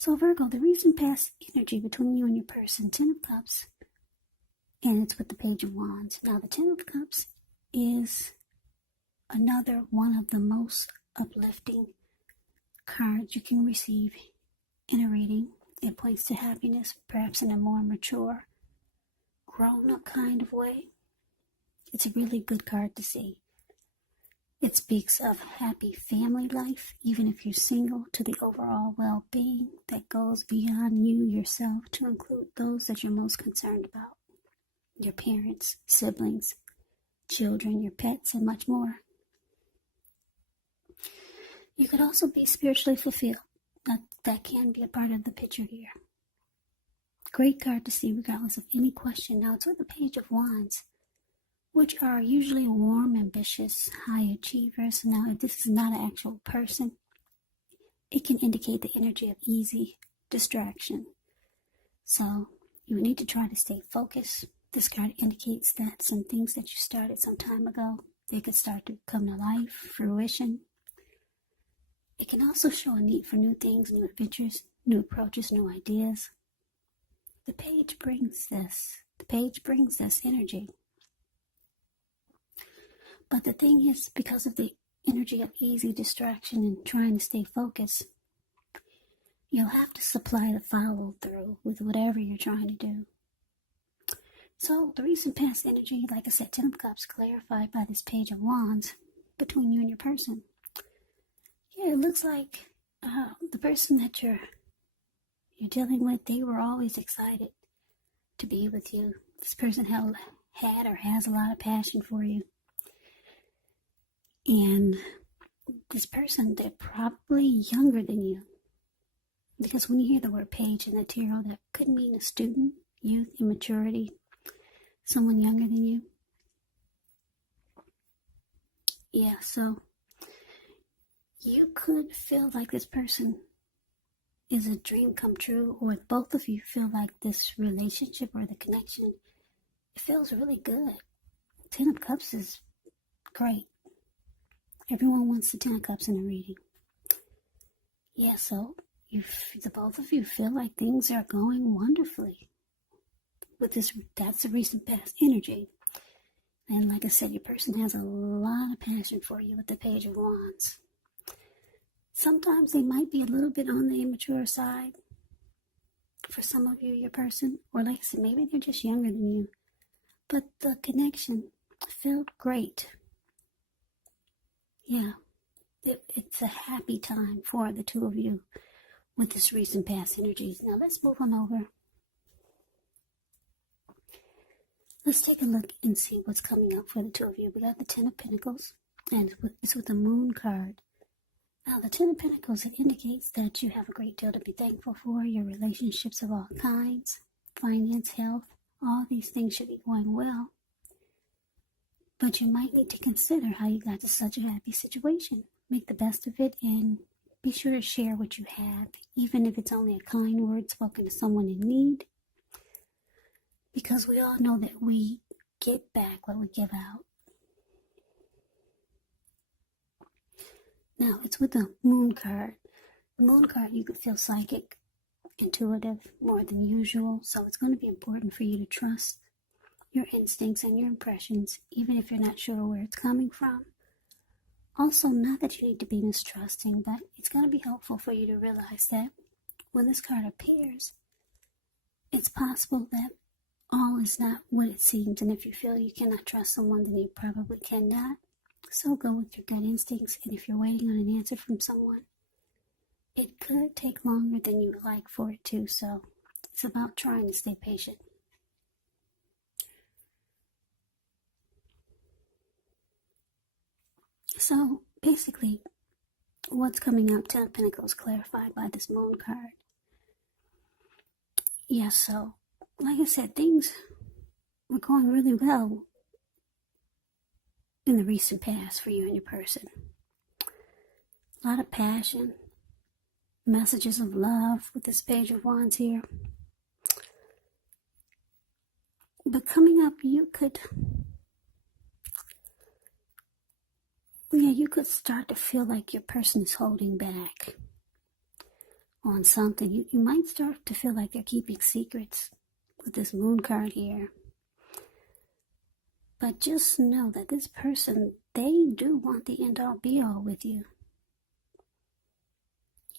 So Virgo, the recent past energy between you and your person, Ten of Cups, and it's with the Page of Wands. Now the Ten of Cups is another one of the most uplifting cards you can receive in a reading. It points to happiness, perhaps in a more mature, grown-up kind of way. It's a really good card to see. It speaks of happy family life, even if you're single, to the overall well-being that goes beyond you yourself to include those that you're most concerned about. Your parents, siblings, children, your pets, and much more. You could also be spiritually fulfilled. That can be a part of the picture here. Great card to see regardless of any question. Now it's with the Page of Wands, which are usually warm, ambitious, high achievers. Now if this is not an actual person, it can indicate the energy of easy distraction. So you need to try to stay focused. This card indicates that some things that you started some time ago, they could start to come to life, fruition. It can also show a need for new things, new adventures, new approaches, new ideas. The page brings this. The page brings this energy. But the thing is, because of the energy of easy distraction and trying to stay focused, you'll have to supply the follow through with whatever you're trying to do. So the recent past energy, like I said, Ten of Cups, clarified by this Page of Wands between you and your person. Yeah, it looks like the person that you're dealing with, they were always excited to be with you. This person had or has a lot of passion for you. And this person, they're probably younger than you. Because when you hear the word page in the tarot, that could mean a student, youth, immaturity, someone younger than you. Yeah, so you could feel like this person is a dream come true, or both of you feel like this relationship or the connection, it feels really good. Ten of Cups is great. Everyone wants the Ten of Cups in a reading. Yeah, so the both of you feel like things are going wonderfully. With this, that's the recent past energy. And like I said, your person has a lot of passion for you with the Page of Wands. Sometimes they might be a little bit on the immature side for some of you, your person. Or like I said, maybe they're just younger than you. But the connection felt great. Yeah, it's a happy time for the two of you with this recent past energies. Now let's move on over. Let's take a look and see what's coming up for the two of you. We got the Ten of Pentacles, and it's with the Moon card. Now, the Ten of Pentacles, it indicates that you have a great deal to be thankful for. Your relationships of all kinds, finance, health, all these things should be going well. But you might need to consider how you got to such a happy situation. Make the best of it and be sure to share what you have, even if it's only a kind word spoken to someone in need. Because we all know that we get back what we give out. Now, it's with the Moon card. The Moon card, you could feel psychic, intuitive, more than usual. So it's going to be important for you to trust your instincts and your impressions, even if you're not sure where it's coming from. Also, not that you need to be mistrusting, but it's going to be helpful for you to realize that when this card appears, it's possible that all is not what it seems. And if you feel you cannot trust someone, then you probably cannot. So go with your gut instincts, and if you're waiting on an answer from someone, it could take longer than you would like for it to, so it's about trying to stay patient. So basically, what's coming up, Ten of Pentacles clarified by this Moon card. Yeah, so like I said, things were going really well in the recent past for you and your person. A lot of passion, messages of love with this Page of Wands here. But coming up, you could start to feel like your person is holding back on something. You might start to feel like they're keeping secrets with this moon card here. But just know that this person, they do want the end all be all with you.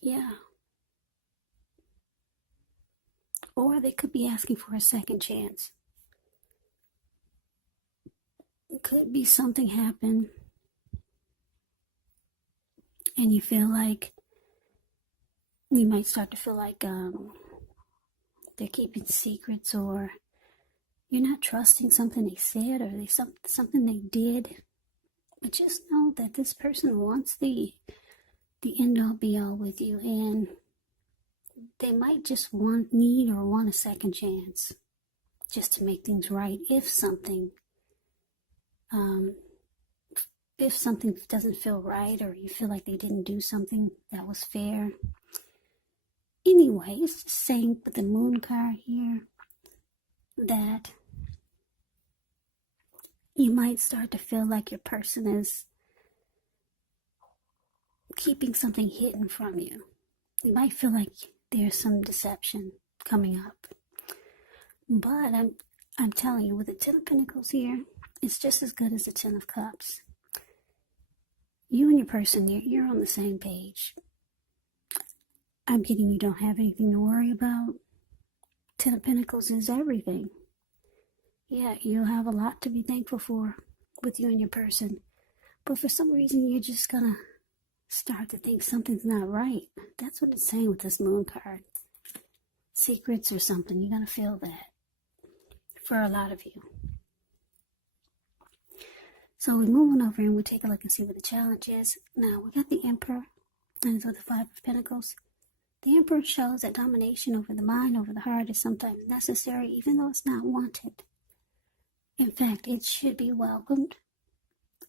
Yeah. Or they could be asking for a second chance. It could be something happen and you feel like, you might start to feel like they're keeping secrets, or you're not trusting something they said or something they did. But just know that this person wants the end all be all with you, and they might just need a second chance just to make things right if something doesn't feel right, or you feel like they didn't do something that was fair. Anyway, it's just saying with the moon card here that you might start to feel like your person is keeping something hidden from you. You might feel like there's some deception coming up. But I'm telling you, with the Ten of Pentacles here, it's just as good as the Ten of Cups. You and your person, you're on the same page. I'm getting you don't have anything to worry about. Ten of Pentacles is everything. Yeah, you have a lot to be thankful for with you and your person. But for some reason, you're just gonna start to think something's not right. That's what it's saying with this moon card. Secrets or something. You're gonna feel that for a lot of you. So we're moving over and we'll take a look and see what the challenge is. Now, we got the Emperor, and it's with the Five of Pentacles. The Emperor shows that domination over the mind, over the heart, is sometimes necessary, even though it's not wanted. In fact, it should be welcomed.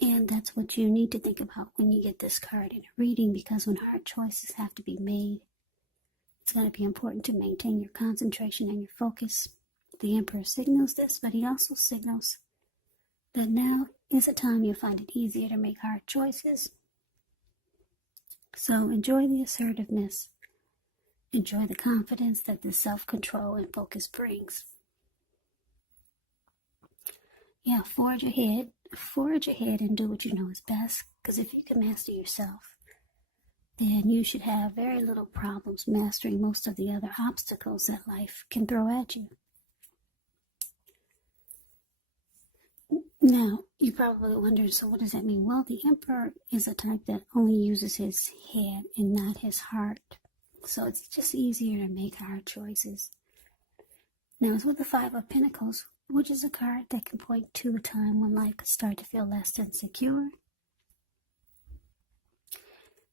And that's what you need to think about when you get this card in a reading, because when hard choices have to be made, it's going to be important to maintain your concentration and your focus. The Emperor signals this, but he also signals that now is a time you'll find it easier to make hard choices. So enjoy the assertiveness. Enjoy the confidence that the self-control and focus brings. Yeah, forge ahead and do what you know is best, because if you can master yourself, then you should have very little problems mastering most of the other obstacles that life can throw at you. Now, you're probably wondering, so what does that mean? Well, the Emperor is a type that only uses his head and not his heart. So it's just easier to make hard choices. Now, it's with the Five of Pentacles, which is a card that can point to a time when life could start to feel less than secure.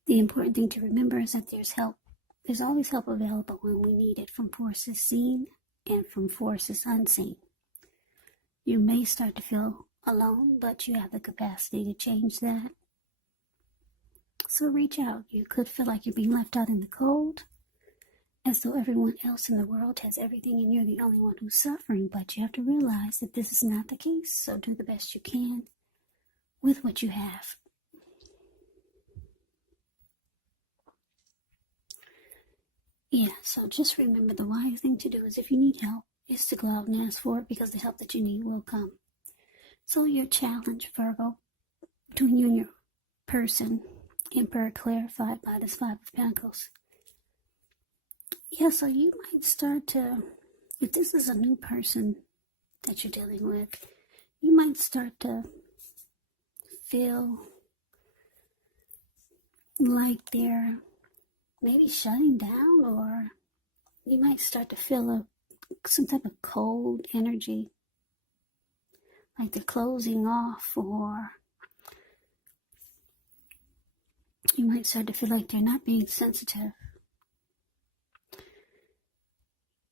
The important thing to remember is that there's help. There's always help available when we need it, from forces seen and from forces unseen. You may start to feel alone, but you have the capacity to change that. So reach out. You could feel like you're being left out in the cold, as though everyone else in the world has everything and you're the only one who's suffering. But you have to realize that this is not the case. So do the best you can with what you have. Yeah, so just remember, the wise thing to do is, if you need help, is to go out and ask for it, because the help that you need will come. So your challenge, Virgo, between you and your person, Emperor, clarified by this Five of Pentacles. Yeah, so you might start to, if this is a new person that you're dealing with, you might start to feel like they're maybe shutting down, or you might start to feel some type of cold energy, like they're closing off, or you might start to feel like they're not being sensitive.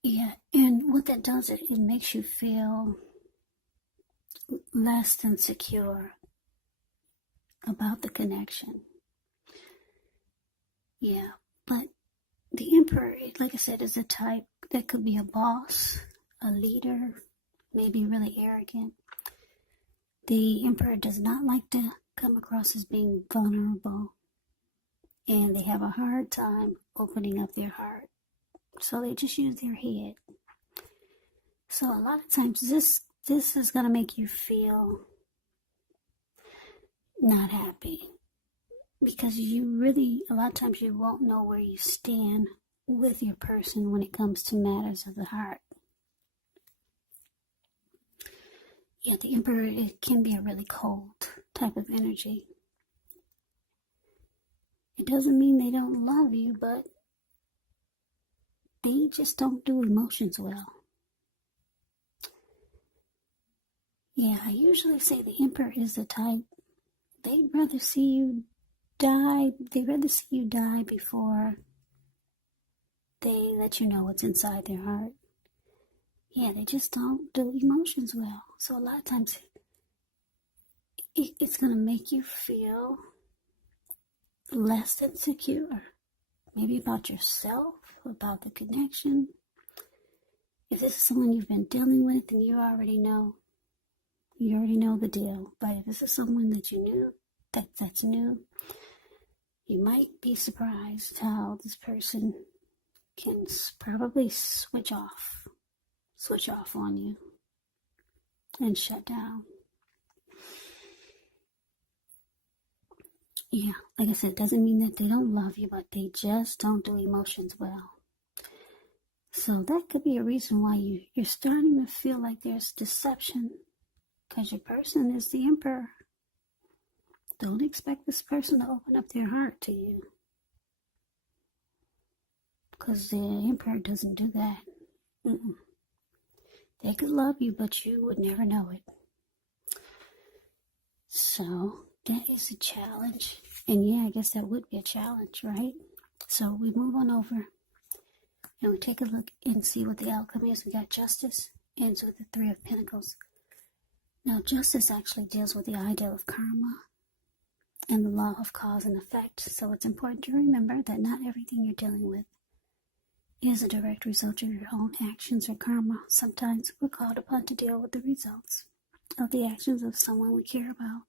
Yeah, and what that does, it makes you feel less than secure about the connection. Yeah, but the Emperor, like I said, is a type that could be a boss, a leader, maybe really arrogant. The Emperor does not like to come across as being vulnerable. and they have a hard time opening up their heart. So they just use their head. So a lot of times this is going to make you feel not happy, because you really, a lot of times you won't know where you stand with your person when it comes to matters of the heart. Yeah, the Emperor, it can be a really cold type of energy. It doesn't mean they don't love you, but they just don't do emotions well. Yeah, I usually say the Emperor is the type, they'd rather see you die. They'd rather see you die before they let you know what's inside their heart. Yeah, they just don't do emotions well. So a lot of times it's going to make you feel less than secure. Maybe about yourself, about the connection. If this is someone you've been dealing with, then you already know the deal. But if this is someone that you knew, that's new, you might be surprised how this person can probably switch off on you and shut down. Yeah, like I said, it doesn't mean that they don't love you, but they just don't do emotions well. So that could be a reason why you're starting to feel like there's deception, because your person is the Emperor. Don't expect this person to open up their heart to you, because the Emperor doesn't do that. They could love you, but you would never know it. So that is a challenge. And yeah, I guess that would be a challenge, right? So we move on over and we take a look and see what the outcome is. We got Justice, ends with the Three of Pentacles. Now, Justice actually deals with the idea of karma and the law of cause and effect. So it's important to remember that not everything you're dealing with is a direct result of your own actions or karma. Sometimes we're called upon to deal with the results of the actions of someone we care about.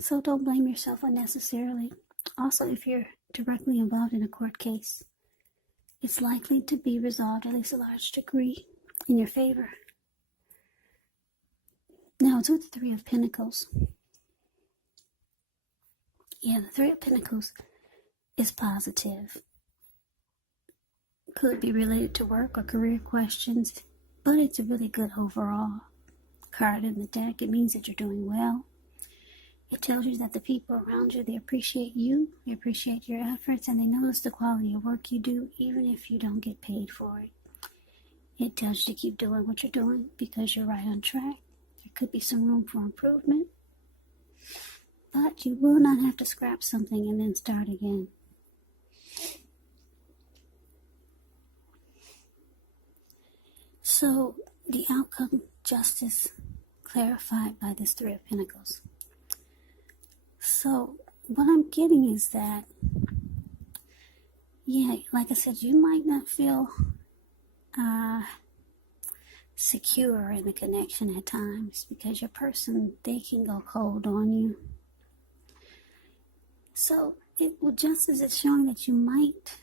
So don't blame yourself unnecessarily. Also, if you're directly involved in a court case, it's likely to be resolved, at least a large degree, in your favor. Now, it's with the Three of Pentacles. Yeah, the Three of Pentacles is positive. Could be related to work or career questions, but it's a really good overall card in the deck. It means that you're doing well. It tells you that the people around you, they appreciate you, they appreciate your efforts, and they notice the quality of work you do, even if you don't get paid for it. It tells you to keep doing what you're doing because you're right on track. There could be some room for improvement, but you will not have to scrap something and then start again. So the outcome, Justice, clarified by this Three of Pentacles. So what I'm getting is that, yeah, like I said, you might not feel secure in the connection at times because your person, they can go cold on you. So Justice is showing that you might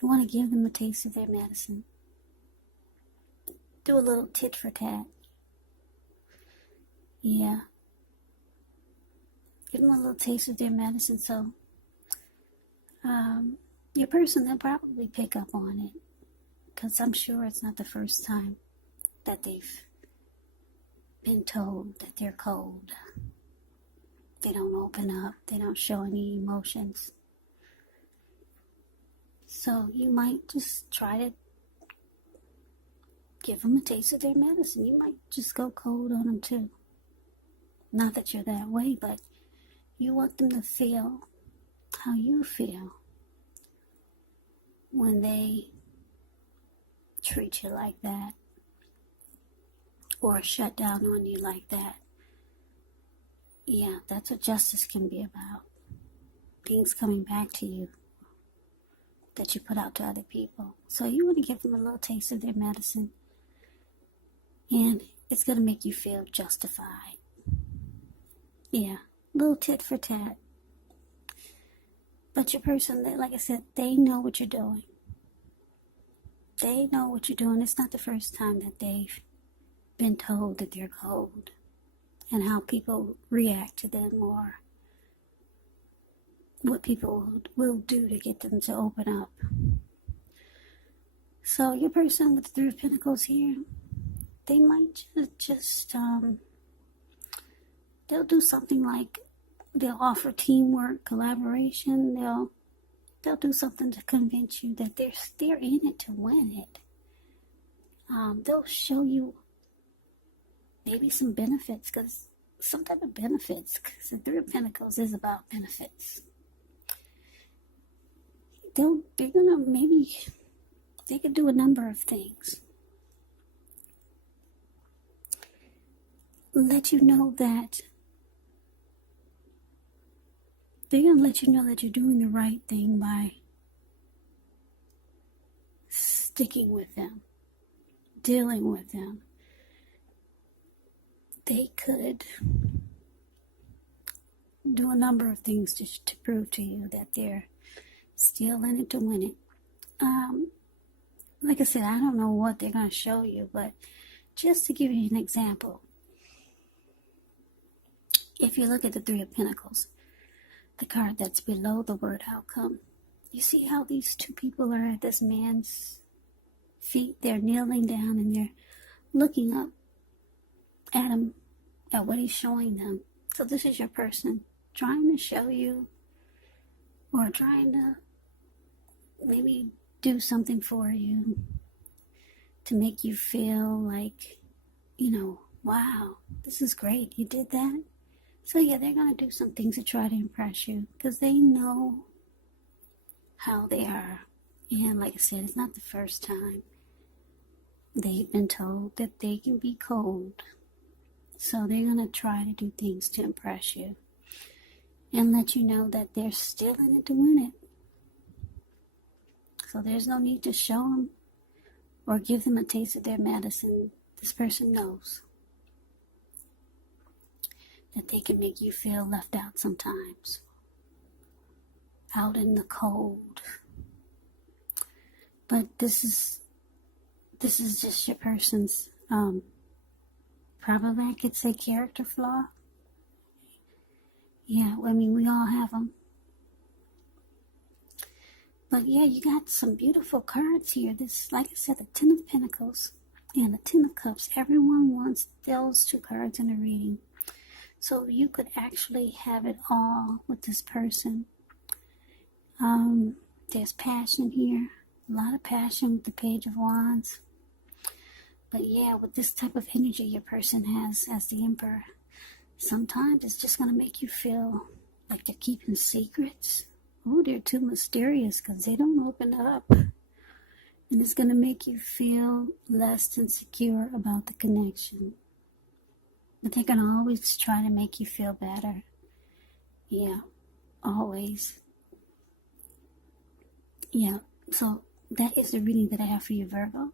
want to give them a taste of their medicine. Do a little tit for tat. Yeah. Give them a little taste of their medicine. So your person, they'll probably pick up on it, because I'm sure it's not the first time that they've been told that they're cold. They don't open up. They don't show any emotions. So you might just try to give them a taste of their medicine. You might just go cold on them too. Not that you're that way, but you want them to feel how you feel when they treat you like that or shut down on you like that. Yeah, that's what Justice can be about. Things coming back to you that you put out to other people. So you want to give them a little taste of their medicine, and it's going to make you feel justified. Yeah, little tit for tat. But your person, like I said, they know what you're doing. They know what you're doing. It's not the first time that they've been told that they're cold and how people react to them or what people will do to get them to open up. So your person with the Three of Pentacles here, they might just they'll do something like they'll offer teamwork, collaboration. They'll do something to convince you that they're in it to win it. They'll show you maybe some benefits, because some type of benefits, because the Three of Pentacles is about benefits. They're gonna maybe they could do a number of things. Let you know that they're going to let you know that you're doing the right thing by sticking with them, dealing with them. They could do a number of things to prove to you that they're still in it to win it. Like I said, I don't know what they're going to show you, but just to give you an example, if you look at the Three of Pentacles, the card that's below the word outcome, you see how these two people are at this man's feet. They're kneeling down and they're looking up at him, at what he's showing them. So this is your person trying to show you, or trying to maybe do something for you to make you feel like, wow, this is great, you did that. So yeah, they're going to do some things to try to impress you, because they know how they are. And like I said, it's not the first time they've been told that they can be cold. So they're going to try to do things to impress you and let you know that they're still in it to win it. So there's no need to show them or give them a taste of their medicine. This person knows that they can make you feel left out sometimes, out in the cold. But this is just your person's, probably I could say, character flaw. Yeah, I mean, we all have them. But yeah, you got some beautiful cards here. This, like I said, the Ten of Pentacles and the Ten of Cups. Everyone wants those two cards in a reading. So you could actually have it all with this person. There's passion here. A lot of passion with the Page of Wands. But yeah, with this type of energy your person has as the Emperor, sometimes it's just going to make you feel like they're keeping secrets. Oh, they're too mysterious because they don't open up. And it's going to make you feel less than secure about the connection. But they can always try to make you feel better. Yeah, always. Yeah, so that is the reading that I have for you, Virgo.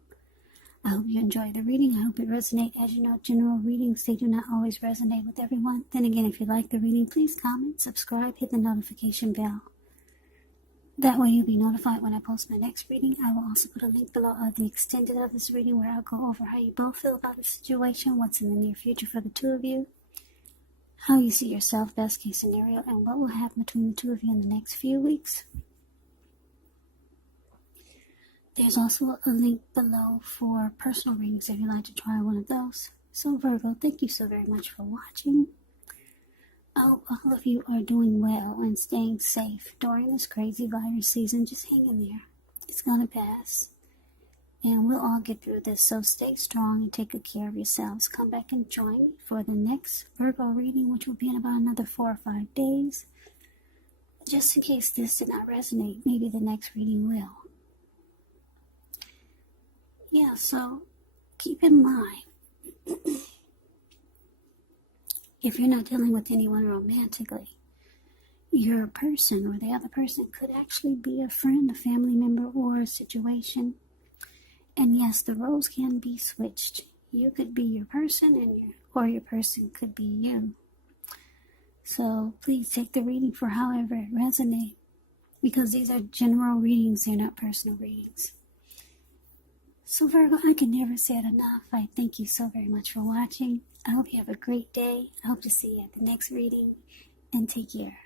I hope you enjoyed the reading. I hope it resonates. As you know, general readings, they do not always resonate with everyone. Then again, if you like the reading, please comment, subscribe, hit the notification bell. That way you'll be notified when I post my next reading. I will also put a link below of the extended of this reading where I'll go over how you both feel about the situation, what's in the near future for the two of you, how you see yourself, best case scenario, and what will happen between the two of you in the next few weeks. There's also a link below for personal readings if you'd like to try one of those. So Virgo, thank you so very much for watching. I hope all of you are doing well and staying safe during this crazy virus season. Just hang in there. It's going to pass. And we'll all get through this. So stay strong and take good care of yourselves. Come back and join me for the next Virgo reading, which will be in about another 4 or 5 days. Just in case this did not resonate, maybe the next reading will. Yeah, so keep in mind, if you're not dealing with anyone romantically, your person or the other person could actually be a friend, a family member, or a situation. And yes, the roles can be switched. You could be your person, or your person could be you. So please take the reading for however it resonates. because these are general readings, they're not personal readings. So Virgo, I can never say it enough. I thank you so very much for watching. I hope you have a great day. I hope to see you at the next reading, and take care.